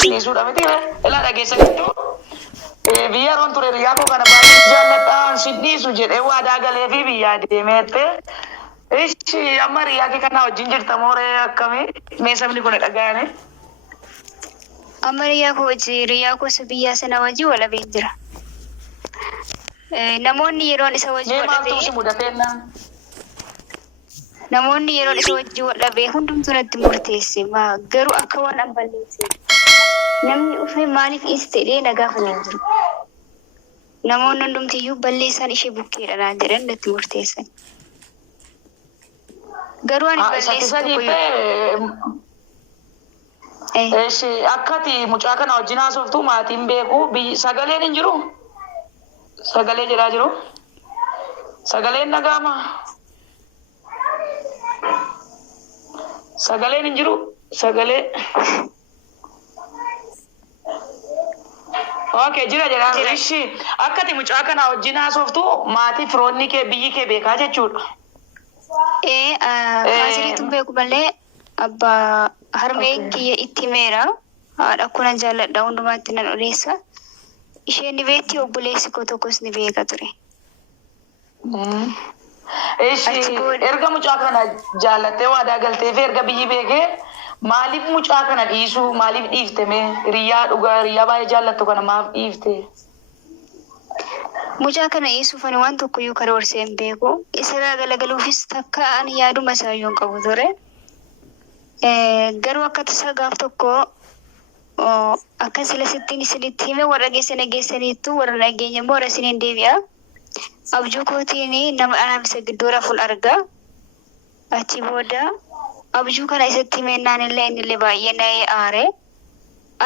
ni sudah mati lah. Elah lagi segitu. Biar on ture riya ko kana bayi jallata Sydney sujud ewa daga levi biya de mete. Ishi amma riya ke kana jinjir tamore akame me sabni ko dagane. Amma riya ko sabiya sana waji wala bindira. Namoonni yeroon isa wajji namoonni yeroon isa wajji wadhabee hundumtuu natti murteesse garuu akka waan an balleesse namni ufee maaliif istedhee na gaafatan jiru namoonni hundumtiyyuu balleessaan ishee bukkeedha naan jedhan natti murteessan garuu ani balleesse tokko akkati mucaa kana wajjin haasoftu maatiin beeku sagaleen hin jiru sagalee jedhaa jiru sagaleen nagama sagaleen hin jiru sagalee okay jira jedhaa ishi akkati mucaa kana wajjin haasoftu maatii firoonni kee biyyi kee beekaa jechuudha faasiliitu beeku malee abbaa harmeen kiyya itti meera haadha kunan jaalladha hundumaatti nan odeessa isheen ni beekti obboleessi koo tokkos ni beeka ture. Erga mucaa kana jaalattee waadaa galtee fi erga biyyi beekee maaliif mucaa kana dhiisuu maaliif dhiifteme riyaa dhugaa riyaa baay'ee jaallattu kana maaf dhiifte? Mucaa kana dhiisuuf ani waan tokkoyyuu karoorsee hin beeku. Isarraa galagaluufis takka ani yaaduma isaayyuu hin qabu ture. Garuu akka tasaa gaaf tokko akka sila sittiin isinitti hime warra geessaniittu warra nageenya immoo warra isiniin deebi'a. Abjuu kootiin nama anaaf isa gidduu rafuun argaa. Achi booda abjuu kana isatti himennaan illee innillee baay'ee na'ee aare.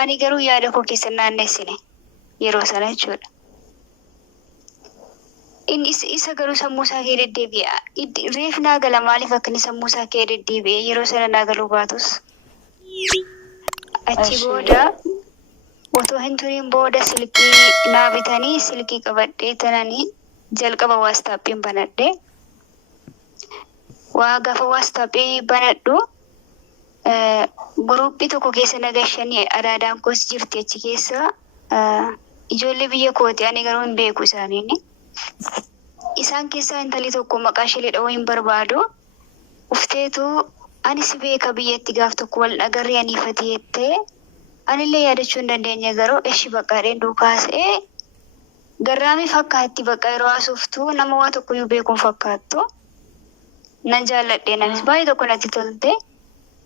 Ani garuu yaada koo keessa naannessine yeroo sana jechuudha. Inni isa garuu sammuu isaa kee deddeebi'a. Reef naa gala maaliif akka inni sammuu isaa kee deddeebi'e yeroo sana naa galuu baatus. Achi booda otoo hin turiin booda silkii naa bitanii silkii qabadhee tananii jalqaba waastaappiin banadhe. Waa gaafa waastappii banadhu guruuppii tokko keessa nagashanii adaadaan koos jirti achi keessa ijoollee biyya kooti ani garuu hin beeku isaaniin. Isaan keessaa intalli tokko maqaa ishee dha'uu hin barbaadu. Ufteetu ani si beeka biyyatti gaaf tokko wal dhagarree aniifate jettee anillee yaadachuu hin dandeenye garuu ishi baqqaadheen duukaasee garraamii fakkaatti bakka yeroo haasoftu nama waa tokkoyyuu beekuun fakkaattu. Nan jaalladhee nanis baay'ee tokko natti tolte.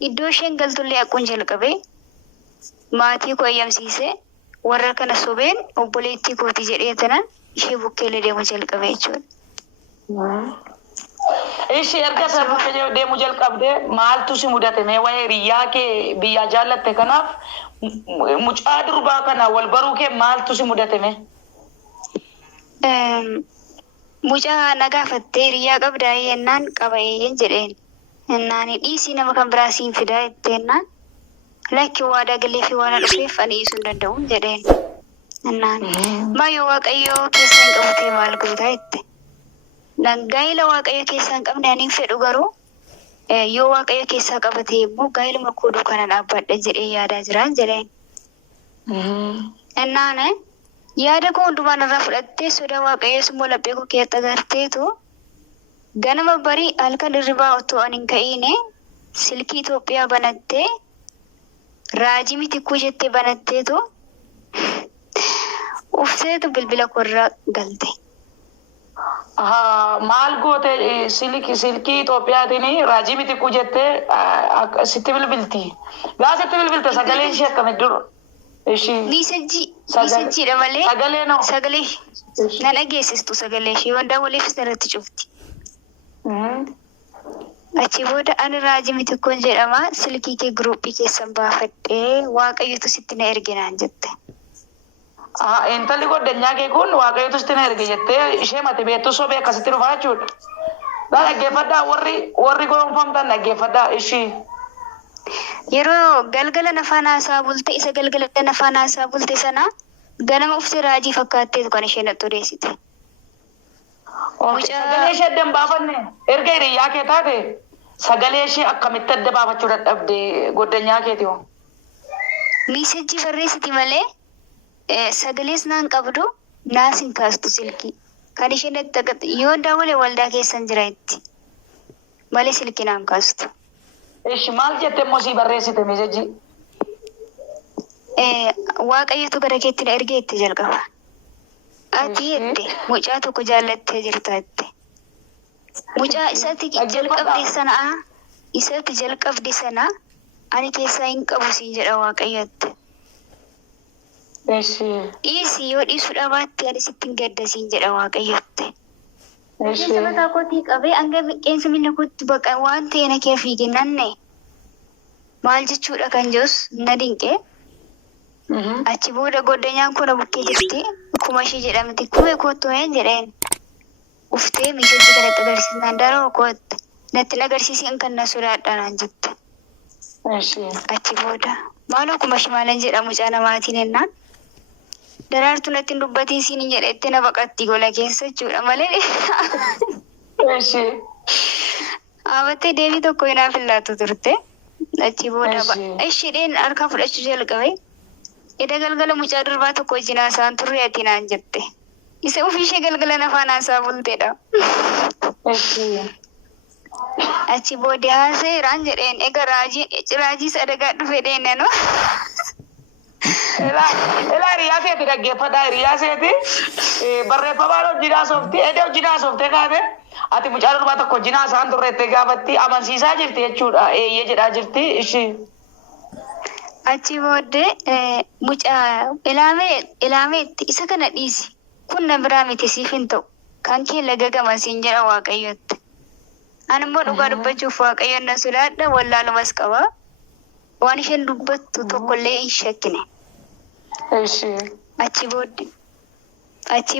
Iddoo isheen galtullee akkuun jalqabe maatii koo eeyyamsiise warra kana sobeen obboleettii kooti jedhee tanan ishee bukkeelee deemuu jalqabe jechuudha. Ishi erga sabbukkee deemuu jalqabde maaltu si mudate mee waa'ee riyaa kee biyyaa jaallatte kanaaf mucaa durbaa kana wal baruu kee maaltu si mudate mee? Mucaa na gaafattee riyaa qabdaa yennaan qabayeen jedheen. Naani dhiisii nama kan biraa siin fidaa jetteenaan lakki waadaa galee fi waan dhufeef ani dhiisuu hin danda'u jedheen. Maayyoo waaqayyoo keessa hin qabatee maal gootaa jette. Gaa'ila waaqayyo keessaa hin qabne ani hin fedhu garuu yoo waaqayyo keessaa qabatee immoo gaa'iluma kooduu kana dhaabbadha jedhee yaadaa jiraan jedheen. Innaan yaada koo hundumaan irraa fudhattee sodaa waaqayyoos immoo laphee koo keessatti agarteetu ganama barii halkan hirribaa otoo ani hin ka'iine silkii Itoophiyaa banattee raajii mitikuu jettee banatteetu ufseetu bilbila korraa galte. Maal goote silkii Itoophiyaatiin raajii mitikuu jettee sitti bilbilti. Gaa sitti bilbilte sagaleen ishee akkami dura? Miisajjiidha malee sagalee na dhageessistu sagalee ishee wandaan waliifis irratti cufti. Achi booda ani raajii mitikkuun jedhama silkii kee guruuppii keessan baafadhee waaqayyotu sitti na erginaan jette. Intalli goddanyaa kee kun waaqayyotu sitti na erge jettee ishee mati beektu sobee akkasitti dhufaa jechuudha. Dhaggeeffadhaa warri gonfamtan dhaggeeffadhaa ishii. Yeroo galgala nafaan haasaa bulte isa galgala nafaan haasaa bulte sana ganama uffise raajii fakkaatteetu kan isheen natti odeessite. Sagalee ishee adda hin baafanne erga hiriyaa kee taate sagalee ishee akkamitti adda baafachuu dadhabde goddanyaa keeti hoo? Miisajji barreessiti malee sagalees naan qabdu naas hin kaastu silkii. Kan isheen yoo daawwale waldaa keessan jira itti malee silkii naan kaastu. Ishi maal jettee immoo sii barreessite meesajii? Waaqayyotu gara keetti na ergee itti jalqaba. Ati jette mucaa tokko jaallattee jirta jette. Mucaa isatti jalqabde sana ani keessaa hin qabu siin jedha Waaqayyotti. Dhiisi yoo dhiisuu dhabaatti ani sitti hin gadda siin jedha Waaqayyotti. Keessa mataa kootii qabee hanga qeensa miila kootti baqa waan ta'e na kee fiiginanne maal jechuudha kan jedhus na dinqee. Achi booda goddanyaan kun bukkee jirti. Kuma ishee jedhamti kume kootu hin jedheen. Uftee miishaji kanatti agarsiisnaan daroo kootti natti agarsiisin kan na sodaadhaan jette. Achi booda maaloo kuma ishee maalan jedha mucaa namaatiin ennaan. Daraartuu natti hin dubbatiin siin hin jedhetti na baqatti gola keessa jechuudha malee. Abattee deebii tokko hinaaf hin laatu turte. Achi booda isheedheen harkaa fudhachuu jalqabe. Eda galgala mucaa durbaa tokko wajjin haasa'an turre ati naan jette. Isa ofii ishee galgala nafaan haasaa bulteedha. Achi booda haaseeraan jedheen egaa raajii sadagaa dhufe dheenano. Elaa hiriyaa seeti dhaggeeffadhaa hiriyaa seeti barreeffamaan hojii haasofti edee hojii haasoftee kaate ati mucaa durbaa tokko wajjin haasa'an turreettee gaafatti amansiisaa jirti jechuudha eeyyee jedhaa jirti ishii. Achi booddee mucaa ilaameetti isa kana dhiisi kun na biraa miti siif hin ta'u kan kee laga gamasiin jedha Waaqayyotti. Ani immoo dhugaa dubbachuuf Waaqayyoon na sodaadha wallaalumas qaba. Waan isheen dubbattu tokkollee hin shakkine. Achi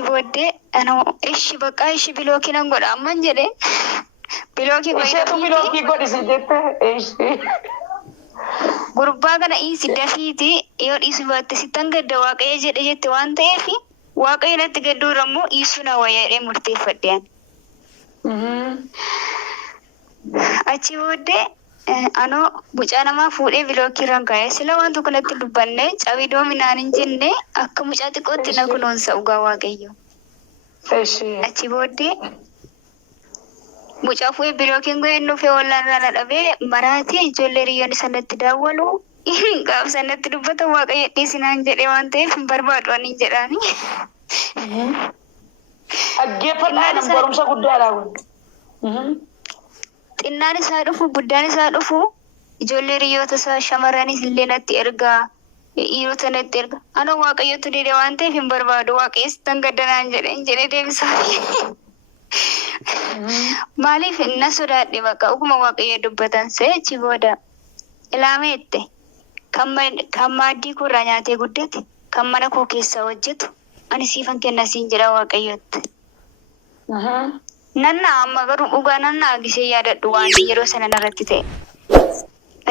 booddee ishi bakka ishi bilookii nan godha amman jedhee bilookii godhisi jette. Gurbaa kana dhiisi dafiiti yoo dhiisu baatte sittan gadda Waaqayyo jedhe jette waan ta'eef Waaqayyo natti gadduura immoo dhiisuu na wayya jedhee murteeffadheen. Achi booddee anoo mucaa namaa fuudhee bilookii irraan kaa'ee sila waan tokko natti dubbanne cabii doominaan hin jenne akka mucaa xiqqootti na kunuunsa dhugaa Waaqayyo. Achi booddee mucaa fuudhee bilookiin goeen dhufee wallaan irraa na dhabee maraatii ijoollee riyyoon sanatti daawwalu gaaf sanatti dubbata Waaqayyo dhiisinaan jedhee waan ta'eef hin barbaadu ani jedhaani. Dhaggeeffannaan barumsa guddaadha kun. Xinnaan isaa dhufu guddaan isaa dhufu ijoollee riyyoota isaa shamarranis illee natti ergaa dhiirota natti erga. Anoo Waaqayyotu dide waan ta'eef hin barbaadu Waaqayyo sittan gaddanaan jedhee deebisaa. Maaliif na sodaadhe bakka oguma Waaqayyo dubbatan seechi booda ilaameette kan maaddii koo irraa nyaatee guddate kan mana koo keessaa hojjetu ani siifan kenna siin jedha Waaqayyotti. Nanna amma garuu dhugaa nanna agisee yaadadhu waan yeroo sana narratti ta'e.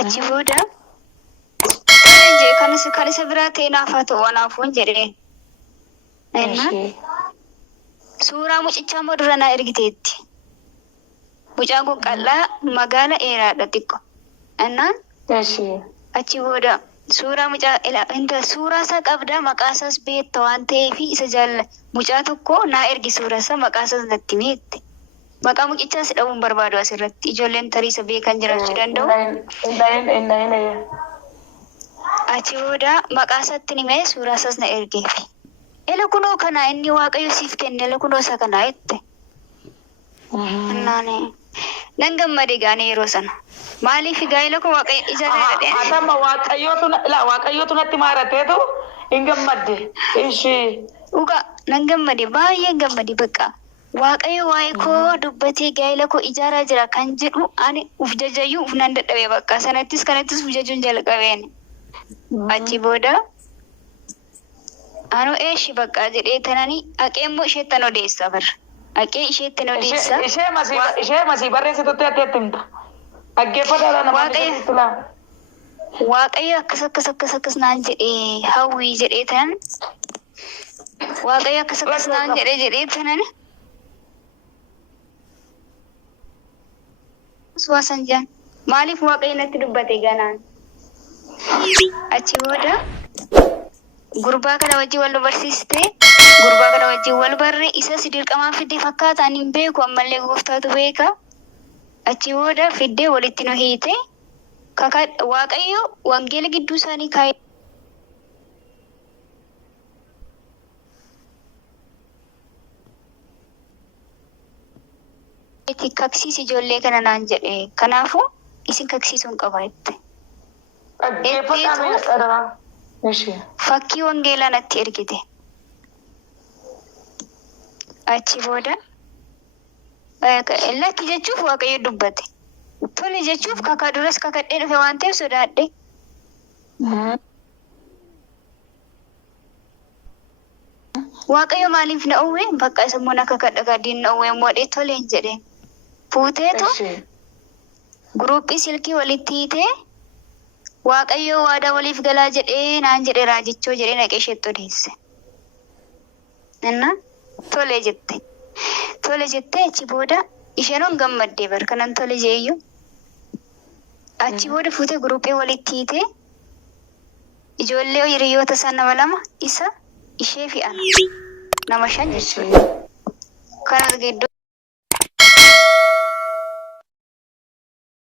Achi booda kan isa biraa ta'e naaf haa ta'u anaafuun jedheen. Suuraa mucichaa immoo dura naa ergiteetti. Mucaan kun qal'aa magaala dheeraadha xiqqo. Achi booda suuraa isaa qabda maqaa isaas beekta waan ta'eef isa jaalla mucaa tokko naa ergi suuraa isaa maqaa isaas natti meette. Maqaa mucichaas dhabuun barbaadu asirratti ijoolleen tarii isa beekan jiraachuu danda'u. Achi booda maqaa isaatti nimee suuraa isaas na ergeefi. Ela kunoo kana inni Waaqayyo siif kenne ela kunoo isa kana jette. Nan gammade gaanii yeroo sana. Maaliif gaa'ela koo Waaqayyo isa dheeradhe. Atama Waaqayyotu natti maarateetu hin gammadde. Dhugaa nan gammade baay'ee gammade bakka. Waaqayyo waa'ee koo dubbatee gaa'ela koo ijaaraa jira kan jedhu ani uf jajayyuu uf nan dadhabee bakka sanattis kanattis uf jajuun jalqabeen. Achi booda anoo eeshi bakka jedhee tananii haqee immoo isheettan odeessa barra. Haqee isheettan odeessa. Ishee masii barreessitutti ati himta. Dhaggeeffataadha nama Waaqayyo akkas naan jedhee hawwii jedhee tanan. Waaqayyo akkas naan jedhee tanan. Suwasan jaan maaliif Waaqayyo natti dubbate ganaan? Achi booda gurbaa kana wajjin wal barsiiste. Gurbaa kana wajjin wal barre isa si dirqamaan fidde fakkaata ani hin beeku ammallee gooftaatu beeka. Achi booda fiddee walitti nu hiite. Waaqayyo wangeela gidduu isaanii kaa'ee kaksiisi ijoollee kana naan jedhe. Kanaafuu isin kaksiisuun qaba jette. Fakkii wangeelaa natti ergite. Achi booda lakki jechuuf waaqayyo dubbate. Tole jechuuf kakaa duras kakadhee dhufe waan ta'eef sodaadhe. Waaqayyo maaliif na uwwe? Bakka immoo na kakadha gadiin na uwwe moodhee tole hin jedheen. Fuuteetu guruuppii silkii walitti hiitee waaqayyo waadaa waliif galaa jedhee naan jedhe raajichoo jedhee naqee isheetti odeesse. Tole jette. Tole jettee achi booda isheen gammaddee barkanan tole jeeyyu. Achi booda fuutee guruuppii walitti hiitee ijoollee hiriyoota isaa nama lama isa ishee fi ana nama 5 jechuudha. Kan arge